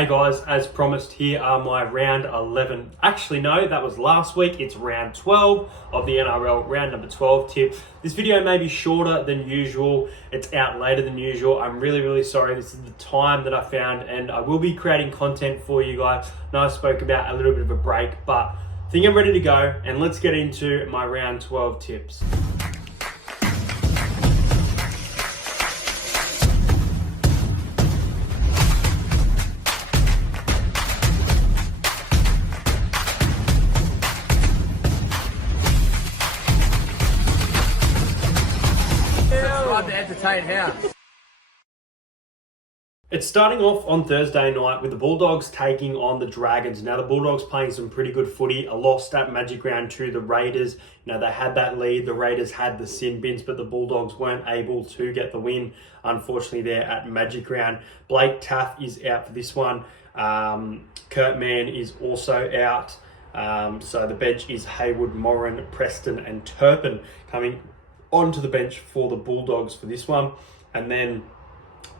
Hey guys, as promised, here are my round 11. Actually, no, that was last week. It's round 12 of the NRL round number 12 tip. This video may be shorter than usual. It's out later than usual. I'm really sorry. This is the time that I found, and I will be creating content for you guys. I know I spoke about a little bit of a break, but I think I'm ready to go, and let's get into my round 12 tips. It's starting off on Thursday night with the Bulldogs taking on the Dragons. Now the Bulldogs playing some pretty good footy. A loss at Magic Round to the Raiders. You know, they had that lead. The Raiders had the sin bins, but the Bulldogs weren't able to get the win, unfortunately, there at Magic Round. Blake Taaffe is out for this one. Kurt Mann is also out. So the bench is Haywood, Moran, Preston and Turpin coming onto the bench for the Bulldogs for this one. And then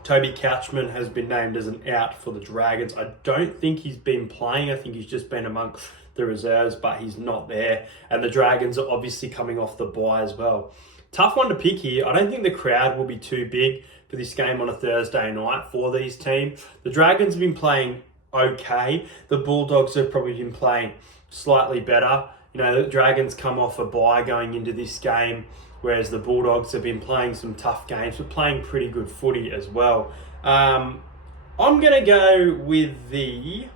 Toby Couchman has been named as an out for the Dragons. I don't think he's been playing. I think he's just been amongst the reserves, but he's not there. And the Dragons are obviously coming off the bye as well. Tough one to pick here. I don't think the crowd will be too big for this game on a Thursday night for these teams. The Dragons have been playing okay. The Bulldogs have probably been playing slightly better. You know, the Dragons come off a bye going into this game, whereas the Bulldogs have been playing some tough games, but playing pretty good footy as well. I'm going to go with the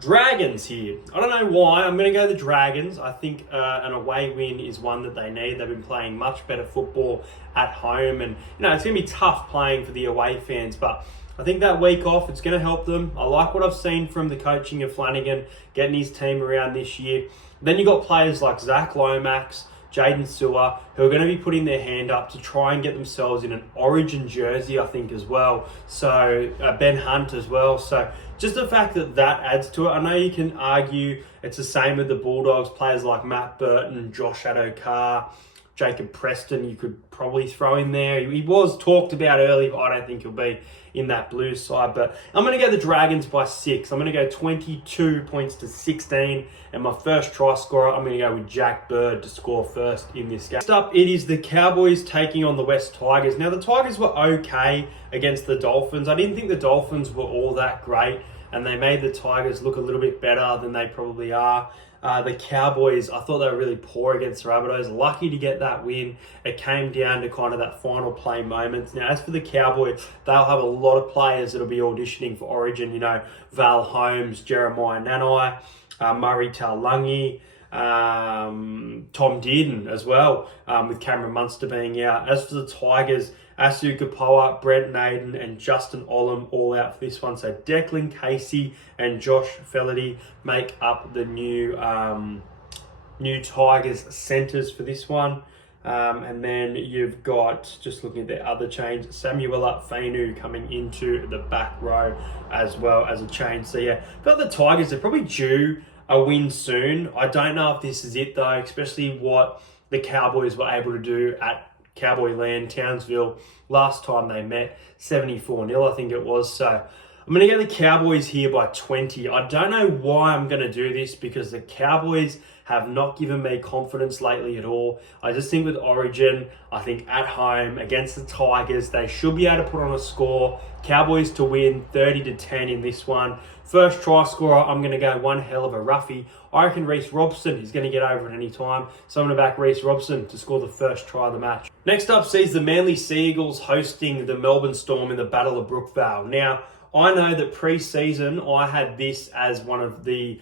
Dragons here. I don't know why. I'm going to go the Dragons. I think an away win is one that they need. They've been playing much better football at home. And, you know, it's going to be tough playing for the away fans, but I think that week off, it's going to help them. I like what I've seen from the coaching of Flanagan, getting his team around this year. Then you got players like Zach Lomax, Jaden Sewer, who are going to be putting their hand up to try and get themselves in an Origin jersey, I think, as well. So, Ben Hunt as well. So, just the fact that that adds to it. I know you can argue it's the same with the Bulldogs. Players like Matt Burton, Josh Addo-Carr, Jacob Preston, you could probably throw in there. He was talked about early, but I don't think he'll be in that Blues side. But I'm going to go the Dragons by 6. I'm going to go 22 points to 16. And my first try scorer, I'm going to go with Jack Bird to score first in this game. Next up, it is the Cowboys taking on the West Tigers. Now, the Tigers were okay against the Dolphins. I didn't think the Dolphins were all that great, and they made the Tigers look a little bit better than they probably are. The Cowboys, I thought they were really poor against the Rabbitohs. Lucky to get that win. It came down to kind of that final play moments. Now, as for the Cowboys, they'll have a lot of players that'll be auditioning for Origin. You know, Val Holmes, Jeremiah Nanai, Murray Taulagi, Tom Dearden as well, with Cameron Munster being out. As for the Tigers, Asu Kapoa, Brent Naden and Justin Olam all out for this one. So Declan Casey and Josh Felaty make up the new Tigers centres for this one. And then you've got, just looking at the other change, Samuela Fainu coming into the back row as well as a change. So yeah, got the Tigers, they're probably due a win soon. I don't know if this is it though, especially what the Cowboys were able to do at Cowboy Land, Townsville, last time they met, 74-0 I think it was. So I'm going to get the Cowboys here by 20. I don't know why I'm going to do this, because the Cowboys have not given me confidence lately at all. I just think with Origin, I think at home against the Tigers, they should be able to put on a score. Cowboys to win 30-10 in this one. First try scorer, I'm going to go one hell of a roughie. I reckon Reece Robson is going to get over at any time. So I'm going to back Reece Robson to score the first try of the match. Next up sees the Manly Sea Eagles hosting the Melbourne Storm in the Battle of Brookvale. Now, I know that pre-season, I had this as one of the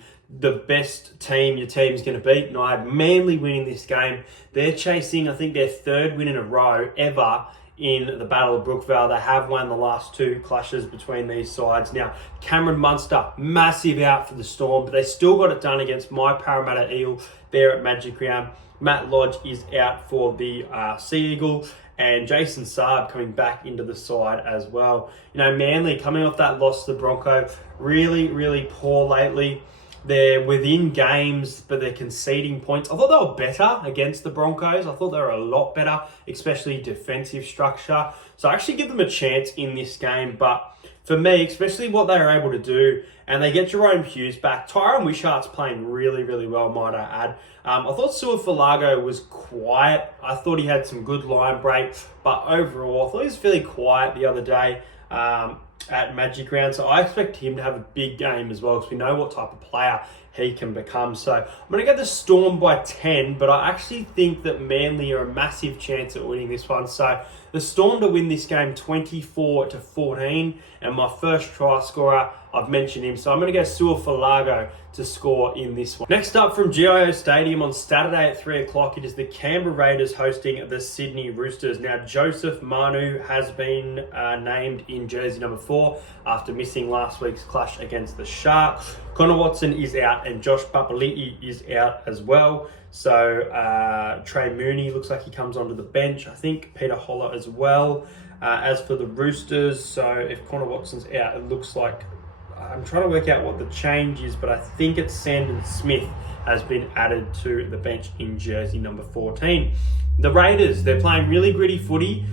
best team your team's going to beat, and I had Manly winning this game. They're chasing, I think, their third win in a row ever in the Battle of Brookvale. They have won the last two clashes between these sides. Now, Cameron Munster, massive out for the Storm, but they still got it done against my Parramatta Eel there at Magic Round. Matt Lodge is out for the Sea Eagle, and Jason Saab coming back into the side as well. You know, Manly coming off that loss to the Broncos, really poor lately. They're within games, but they're conceding points. I thought they were better against the Broncos. I thought they were a lot better, especially defensive structure. So I actually give them a chance in this game, but for me, especially what they were able to do, and they get Jerome Hughes back. Tyron Wishart's playing really, really well, might I add. I thought Suafalago was quiet. I thought he had some good line break, but overall, I thought he was fairly quiet the other day at Magic Round. So I expect him to have a big game as well, because we know what type of player he can become. So I'm going to go the Storm by 10, but I actually think that Manly are a massive chance at winning this one. So the Storm to win this game 24-14, and my first try scorer, I've mentioned him. So I'm going to go Suafalago to score in this one. Next up from GIO Stadium on Saturday at 3 o'clock, it is the Canberra Raiders hosting the Sydney Roosters. Now, Joseph Manu has been named in jersey number 4 after missing last week's clash against the Sharks. Connor Watson is out and Josh Papali'i is out as well. So Trey Mooney looks like he comes onto the bench. I think Peter Holler as well. As for the Roosters, so if Connor Watson's out, it looks like, I'm trying to work out what the change is, but I think it's Sandon Smith has been added to the bench in jersey number 14. The Raiders, they're playing really gritty footy.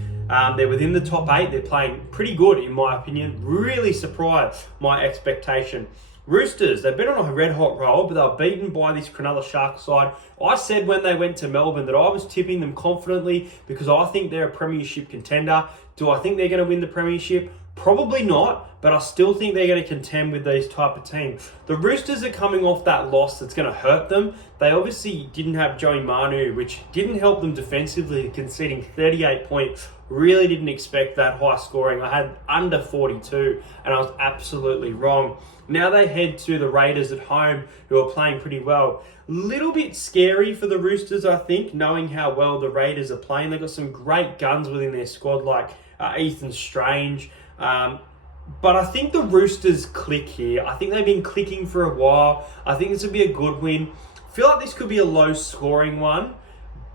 They're within the top 8. They're playing pretty good, in my opinion. Really surprised my expectation. Roosters, they've been on a red-hot roll, but they were beaten by this Cronulla Sharks side. I said when they went to Melbourne that I was tipping them confidently because I think they're a premiership contender. Do I think they're going to win the premiership? Probably not, but I still think they're going to contend with these type of teams. The Roosters are coming off that loss that's going to hurt them. They obviously didn't have Joey Manu, which didn't help them defensively, conceding 38 points. Really didn't expect that high scoring. I had under 42, and I was absolutely wrong. Now they head to the Raiders at home, who are playing pretty well. Little bit scary for the Roosters, I think, knowing how well the Raiders are playing. They've got some great guns within their squad, like Ethan Strange. But I think the Roosters click here. I think they've been clicking for a while. I think this will be a good win. I feel like this could be a low-scoring one,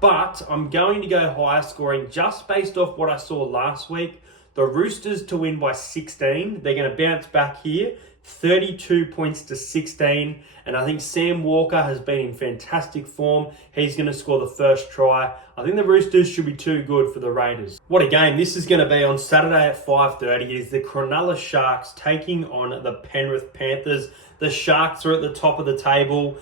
but I'm going to go higher scoring just based off what I saw last week. The Roosters to win by 16. They're going to bounce back here. 32 points to 16. And I think Sam Walker has been in fantastic form. He's going to score the first try. I think the Roosters should be too good for the Raiders. What a game this is going to be on Saturday at 5:30. It is the Cronulla Sharks taking on the Penrith Panthers. The Sharks are at the top of the table.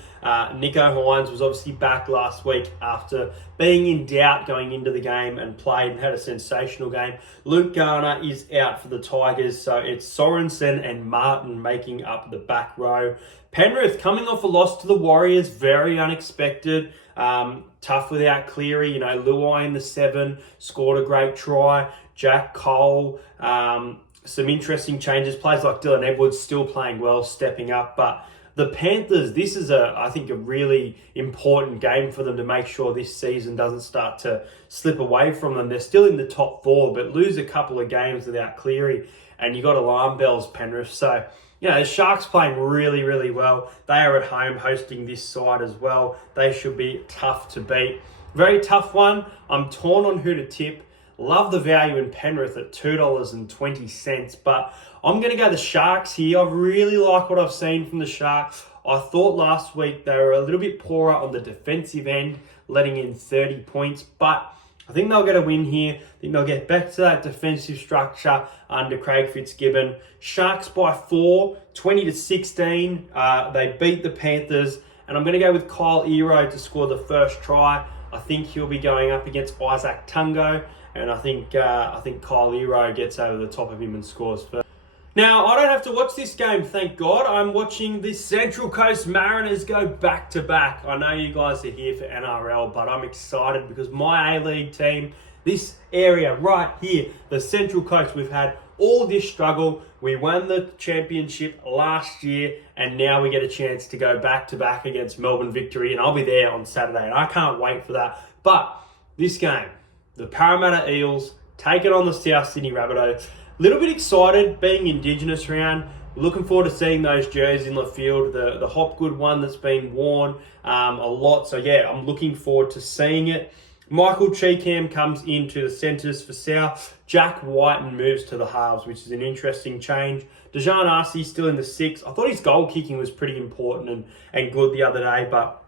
Nico Hines was obviously back last week after being in doubt going into the game and played and had a sensational game. Luke Garner is out for the Tigers, so it's Sorensen and Martin making up the back row. Penrith coming off a loss to the Warriors, very unexpected. Tough without Cleary. Luai in the 7 scored a great try. Jack Cole, some interesting changes. Players like Dylan Edwards still playing well, stepping up. But the Panthers, this is I think a really important game for them to make sure this season doesn't start to slip away from them. They're still in the top 4, but lose a couple of games without Cleary, and you got alarm bells, Penrith. So, the Sharks playing really, really well. They are at home hosting this side as well. They should be tough to beat. Very tough one. I'm torn on who to tip. Love the value in Penrith at $2.20, but I'm going to go the Sharks here. I really like what I've seen from the Sharks. I thought last week they were a little bit poorer on the defensive end, letting in 30 points, but I think they'll get a win here. I think they'll get back to that defensive structure under Craig Fitzgibbon. Sharks by 4, 20-16. They beat the Panthers, and I'm going to go with Kyle Ero to score the first try. I think he'll be going up against Isaac Tungo, and I think Kyle Ero gets over the top of him and scores first. Now, I don't have to watch this game, thank God. I'm watching the Central Coast Mariners go back-to-back. I know you guys are here for NRL, but I'm excited because my A-League team, this area right here, the Central Coast, we've had all this struggle. We won the championship last year, and now we get a chance to go back-to-back against Melbourne Victory, and I'll be there on Saturday, and I can't wait for that. But this game, the Parramatta Eels taking on the South Sydney Rabbitohs. Little bit excited being Indigenous round. Looking forward to seeing those jerseys in the field. The Hopgood one that's been worn a lot. So yeah, I'm looking forward to seeing it. Michael Cheekham comes into the centres for South. Jack Whiten moves to the halves, which is an interesting change. Dejan Arce still in the 6. I thought his goal kicking was pretty important and good the other day, but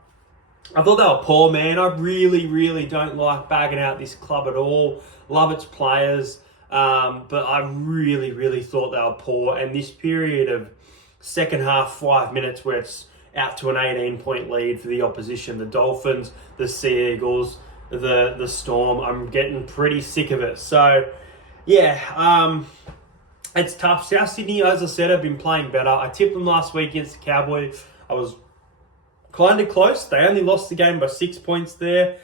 I thought they were poor, man. I really, really don't like bagging out this club at all. Love its players. But I really, really thought they were poor. And this period of second half, 5 minutes where it's out to an 18-point lead for the opposition, the Dolphins, the Sea Eagles, the Storm, I'm getting pretty sick of it. So, yeah, it's tough. South Sydney, as I said, have been playing better. I tipped them last week against the Cowboys. I was kind of close. They only lost the game by 6 points there.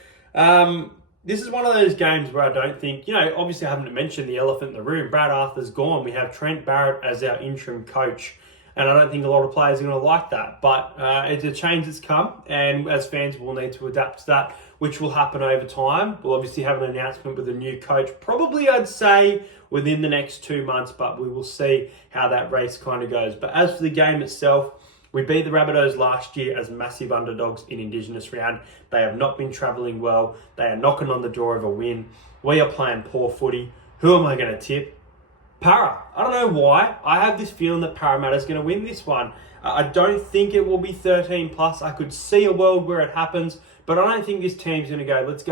This is one of those games where I don't think, obviously I haven't mentioned the elephant in the room. Brad Arthur's gone. We have Trent Barrett as our interim coach. And I don't think a lot of players are going to like that. But it's a change that's come. And as fans, we'll need to adapt to that, which will happen over time. We'll obviously have an announcement with a new coach. Probably, I'd say, within the next 2 months. But we will see how that race kind of goes. But as for the game itself, we beat the Rabbitohs last year as massive underdogs in Indigenous round. They have not been travelling well. They are knocking on the door of a win. We are playing poor footy. Who am I going to tip? Para. I don't know why. I have this feeling that Parramatta's going to win this one. I don't think it will be 13 plus. I could see a world where it happens, but I don't think this team's going to go, let's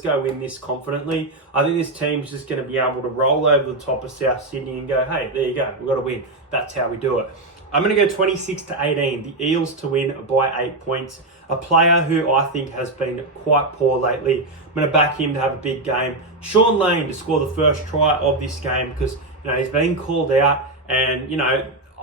go win this confidently. I think this team's just going to be able to roll over the top of South Sydney and go, hey, there you go. We've got to win. That's how we do it. I'm going to go 26-18. The Eels to win by 8 points. A player who I think has been quite poor lately. I'm going to back him to have a big game. Sean Lane to score the first try of this game because he's been called out. And,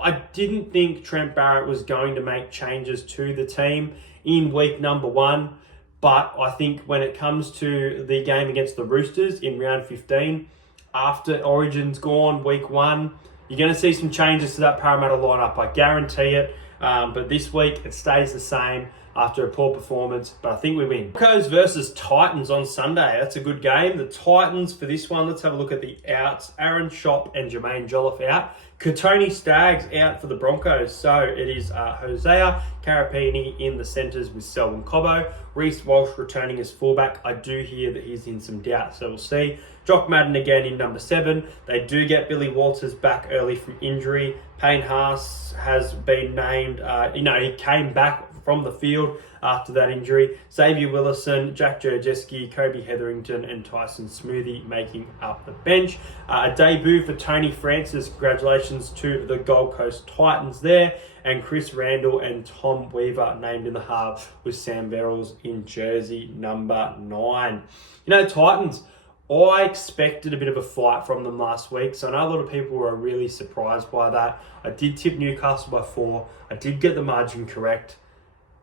I didn't think Trent Barrett was going to make changes to the team in week number 1. But I think when it comes to the game against the Roosters in round 15, after Origin's gone, week 1, you're going to see some changes to that Parramatta lineup. I guarantee it. But this week, it stays the same after a poor performance. But I think we win. Broncos versus Titans on Sunday. That's a good game. The Titans for this one, let's have a look at the outs. Aaron Schopp and Jermaine Jolliffe out. Katoni Staggs out for the Broncos. So it is Hosea Carapini in the centres with Selwyn Cobbo. Reece Walsh returning as fullback. I do hear that he's in some doubt, so we'll see. Jock Madden again in number 7. They do get Billy Walters back early from injury. Payne Haas has been named. He came back from the field after that injury. Xavier Willison, Jack Jurjeski, Kobe Hetherington and Tyson Smoothie making up the bench. A debut for Tony Francis. Congratulations to the Gold Coast Titans there. And Chris Randall and Tom Weaver named in the half with Sam Verrills in jersey number 9. Titans, I expected a bit of a fight from them last week, so I know a lot of people were really surprised by that. I did tip Newcastle by 4. I did get the margin correct.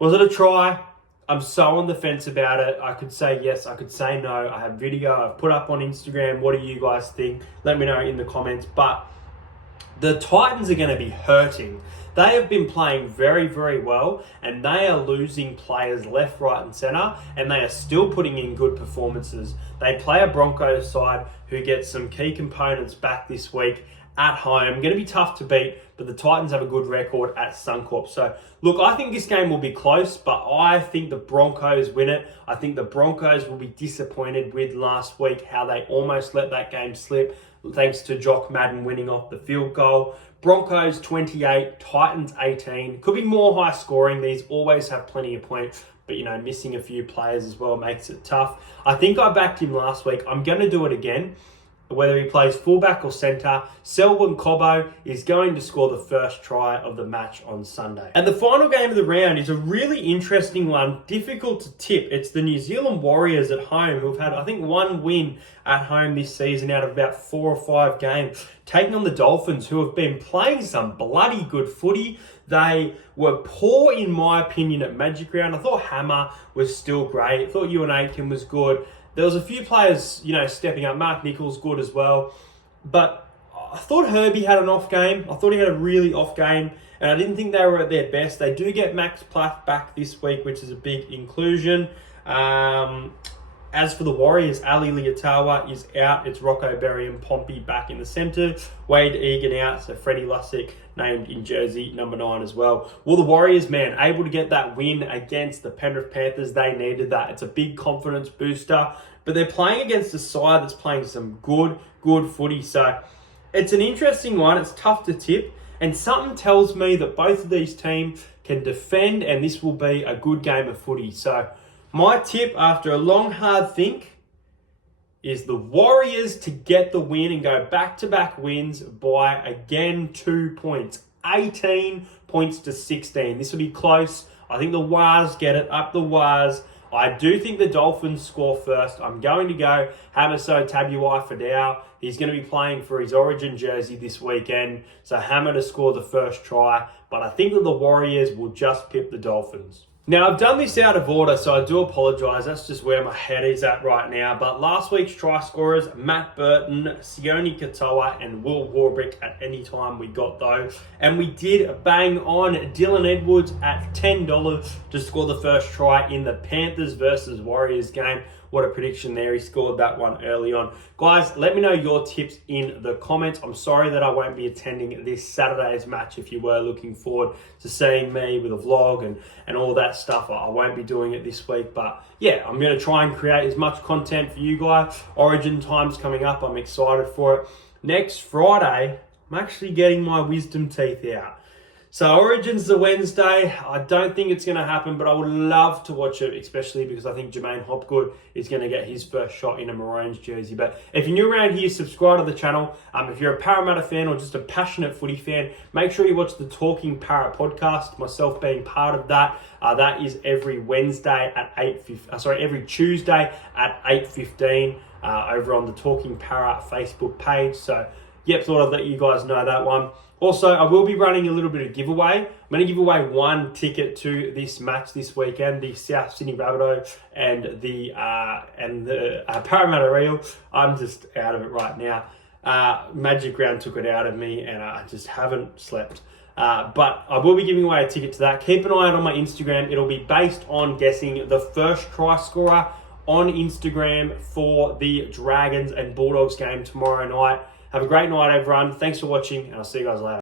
Was it a try? I'm so on the fence about it. I could say yes, I could say no. I have video I've put up on Instagram. What do you guys think? Let me know in the comments. But the Titans are going to be hurting. They have been playing very, very well, and they are losing players left, right, and centre, and they are still putting in good performances. They play a Broncos side who gets some key components back this week at home. Going to be tough to beat, but the Titans have a good record at Suncorp. So, look, I think this game will be close, but I think the Broncos win it. I think the Broncos will be disappointed with last week, how they almost let that game slip, thanks to Jock Madden winning off the field goal. Broncos 28, Titans 18. Could be more high scoring. These always have plenty of points, but missing a few players as well makes it tough. I think I backed him last week. I'm going to do it again. Whether he plays fullback or centre, Selwyn Cobbo is going to score the first try of the match on Sunday. And the final game of the round is a really interesting one, difficult to tip. It's the New Zealand Warriors at home, who've had, I think, 1 win at home this season out of about 4 or 5 games, taking on the Dolphins, who have been playing some bloody good footy. They were poor, in my opinion, at Magic Round. I thought Hammer was still great. I thought Ewan Aitken was good. There was a few players, stepping up. Mark Nichols, good as well. But I thought Herbie had an off game. I thought he had a really off game. And I didn't think they were at their best. They do get Max Plath back this week, which is a big inclusion. As for the Warriors, Ali Liatawa is out. It's Rocco Berry and Pompey back in the centre. Wade Egan out, so Freddie Lussick named in jersey number 9 as well. Well, the Warriors, man, able to get that win against the Penrith Panthers. They needed that. It's a big confidence booster. But they're playing against a side that's playing some good footy. So it's an interesting one. It's tough to tip. And something tells me that both of these teams can defend, and this will be a good game of footy. So my tip, after a long, hard think, is the Warriors to get the win and go back-to-back wins by, again, 2 points. 18 points to 16. This will be close. I think the Wars get it. Up the Wars. I do think the Dolphins score first. I'm going to go Hamiso Tabuai-Fidau. He's going to be playing for his Origin jersey this weekend. So Hammer to score the first try. But I think that the Warriors will just pip the Dolphins. Now, I've done this out of order, so I do apologise. That's just where my head is at right now. But last week's try scorers, Matt Burton, Sione Katoa, and Will Warbrick at any time we got those. And we did bang on Dylan Edwards at $10 to score the first try in the Panthers versus Warriors game. What a prediction there. He scored that one early on. Guys, let me know your tips in the comments. I'm sorry that I won't be attending this Saturday's match if you were looking forward to seeing me with a vlog and all that stuff. I won't be doing it this week. But yeah, I'm going to try and create as much content for you guys. Origin time's coming up. I'm excited for it. Next Friday, I'm actually getting my wisdom teeth out. So Origin's the Wednesday. I don't think it's going to happen, but I would love to watch it, especially because I think Jermaine Hopgood is going to get his first shot in a Maroons jersey. But if you're new around here, subscribe to the channel. If you're a Parramatta fan or just a passionate footy fan, make sure you watch the Talking Para podcast, myself being part of that. That is every Wednesday at every Tuesday at 8:15 over on the Talking Para Facebook page. So, yep, thought I'd let you guys know that one. Also, I will be running a little bit of giveaway. I'm going to give away one ticket to this match this weekend, the South Sydney Rabbitohs and the Parramatta Real. I'm just out of it right now. Magic Round took it out of me and I just haven't slept. But I will be giving away a ticket to that. Keep an eye out on my Instagram. It'll be based on guessing the first try scorer on Instagram for the Dragons and Bulldogs game tomorrow night. Have a great night, everyone. Thanks for watching, and I'll see you guys later.